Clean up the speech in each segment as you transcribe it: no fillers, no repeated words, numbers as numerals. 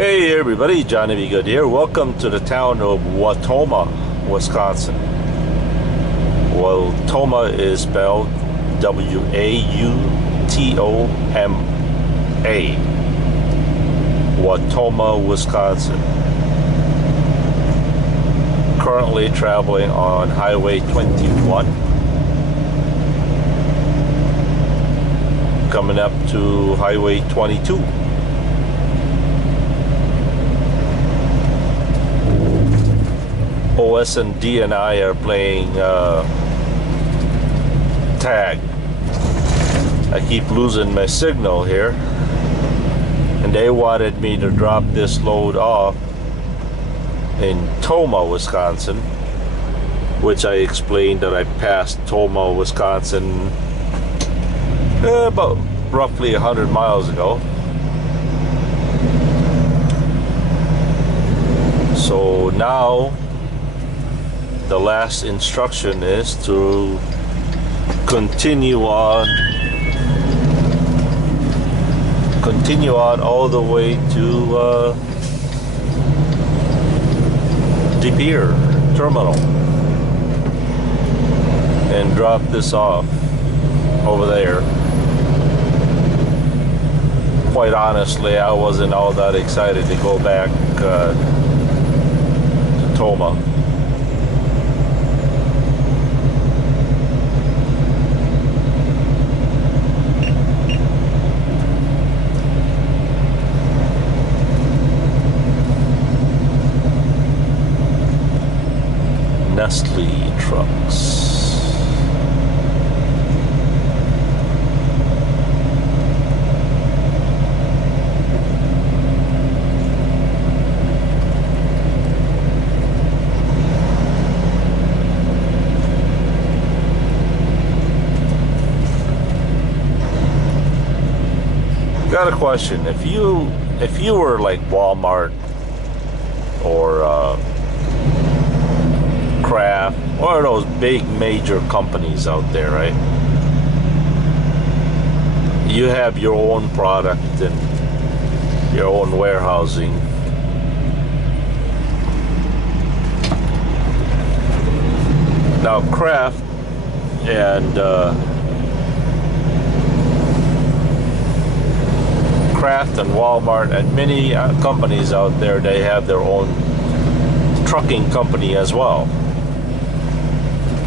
Hey everybody, Johnny B. Good here. Welcome to the town of Wautoma, Wisconsin. Wautoma is spelled W-A-U-T-O-M-A. Wautoma, Wisconsin. Currently traveling on Highway 21. Coming up to Highway 22. OS and D and I are playing tag. I keep losing my signal here, and they wanted me to drop this load off in Toma, Wisconsin, which I explained that I passed Toma, Wisconsin about roughly 100 miles ago. So now the last instruction is to continue on all the way to De Pere terminal and drop this off over there. Quite honestly, I wasn't all that excited to go back to Toma. Nestle trucks. Got a question. If you were like Walmart or Kraft, one of those big major companies out there, right? You have your own product and your own warehousing. Now Kraft and Walmart and many companies out there, they have their own trucking company as well.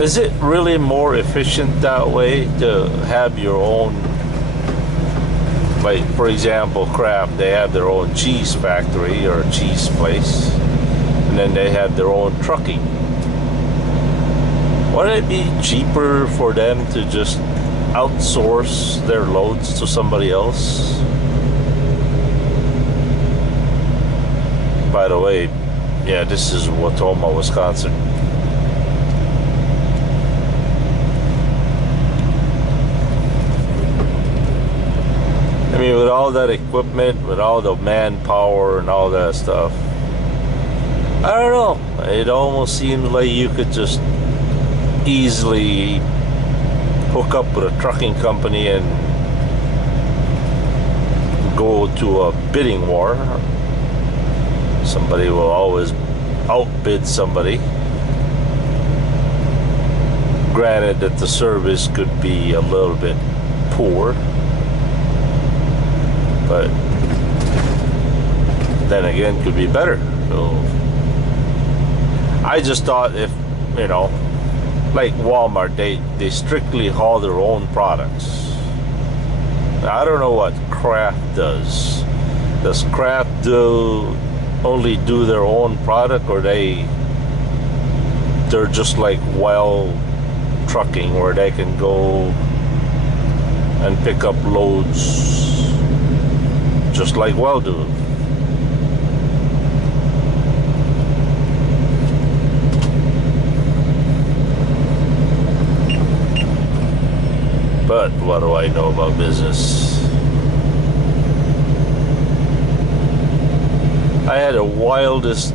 Is it really more efficient that way to have your own, like for example Kraft, they have their own cheese factory or cheese place, and then they have their own trucking? Wouldn't it be cheaper for them to just outsource their loads to somebody else? By the way, yeah, this is Wautoma, Wisconsin. I mean, with all that equipment, with all the manpower and all that stuff, I don't know. It almost seems like you could just easily hook up with a trucking company and go to a bidding war. Somebody will always outbid somebody. Granted that the service could be a little bit poor, but then again could be better. So I just thought, if you know, like Walmart, they strictly haul their own products. Now, I don't know what Kraft does. Does Kraft only do their own product, or they're just like Well Trucking, where they can go and pick up loads just like Well do? But what do I know about business? I had the wildest,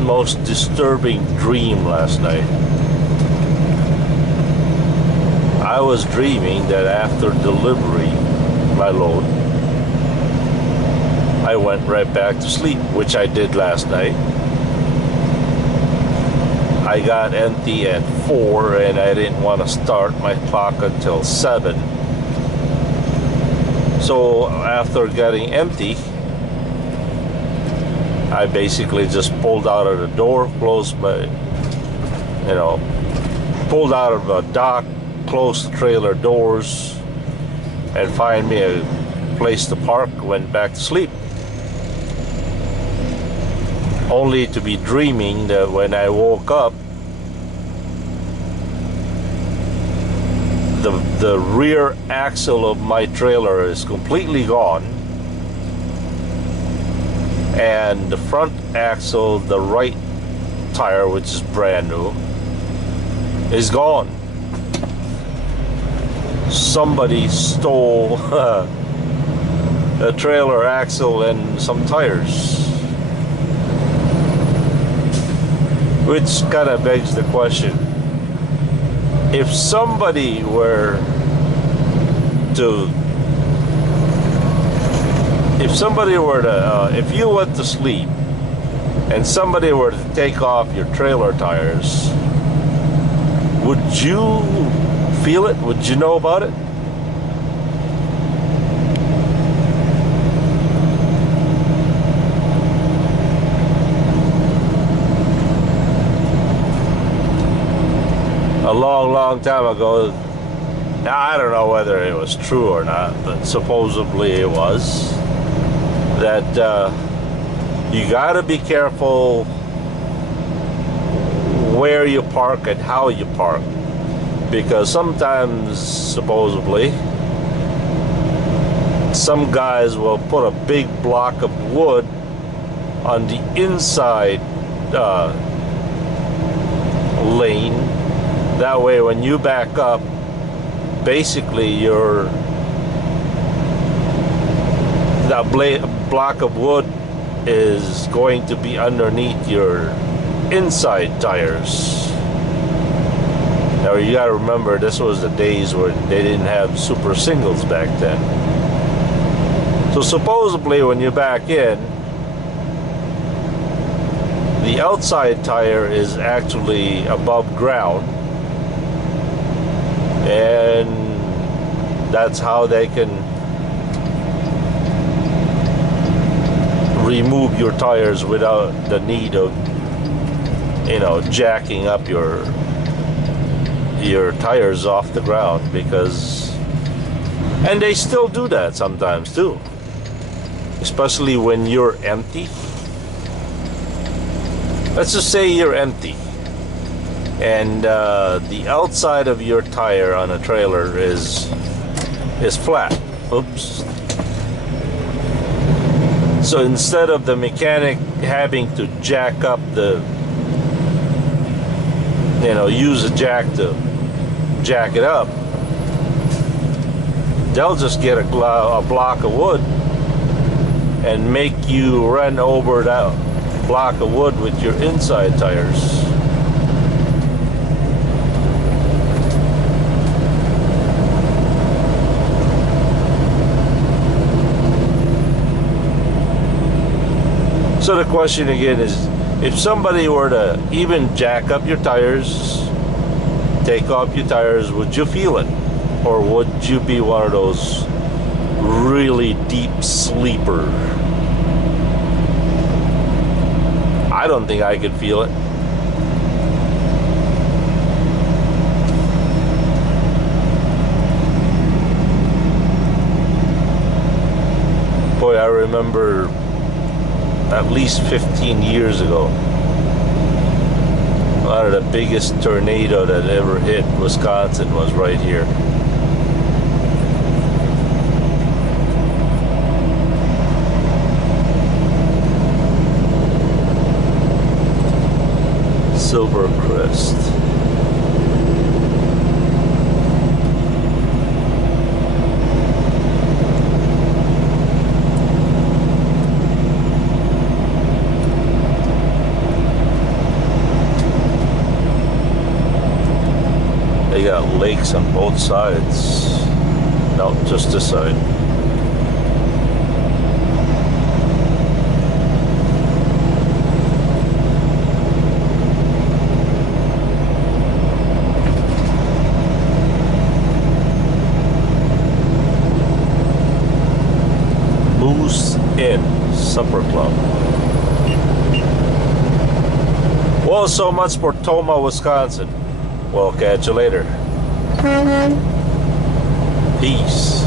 most disturbing dream last night. I was dreaming that after delivery, my load, I I went right back to sleep, which I did last night. I got empty at 4 and I didn't want to start my clock until 7. So after getting empty, I basically just pulled out of the door, closed my, pulled out of the dock, closed the trailer doors, and find me a place to park, went back to sleep. Only to be dreaming that when I woke up, the rear axle of my trailer is completely gone, and the front axle, the right tire, which is brand new, is gone. Somebody stole a trailer axle and some tires, which kind of begs the question, if somebody were to, if you went to sleep and somebody were to take off your trailer tires, would you feel it? Would you know about it? A long time ago, now I don't know whether it was true or not, but supposedly it was, that you gotta be careful where you park and how you park, because sometimes, supposedly, some guys will put a big block of wood on the inside lane. That way when you back up, basically that block of wood is going to be underneath your inside tires. Now you gotta remember, this was the days when they didn't have super singles back then. So supposedly when you back in, the outside tire is actually above ground, and that's how they can remove your tires without the need of, jacking up your tires off the ground, because, and they still do that sometimes too, especially when you're empty. Let's just say you're empty and the outside of your tire on a trailer is flat. Oops. So instead of the mechanic having to jack up use a jack to jack it up, they'll just get a block of wood and make you run over that block of wood with your inside tires. So the question again is, if somebody were to even jack up your tires, take off your tires, would you feel it? Or would you be one of those really deep sleeper? I don't think I could feel it. Boy, I remember at least 15 years ago, one of the biggest tornado that ever hit Wisconsin was right here. Silver Crest. They got lakes on both sides. No, just this side. Loose Inn Supper Club. Well, so much for Wautoma, Wisconsin. We'll catch you later. Peace.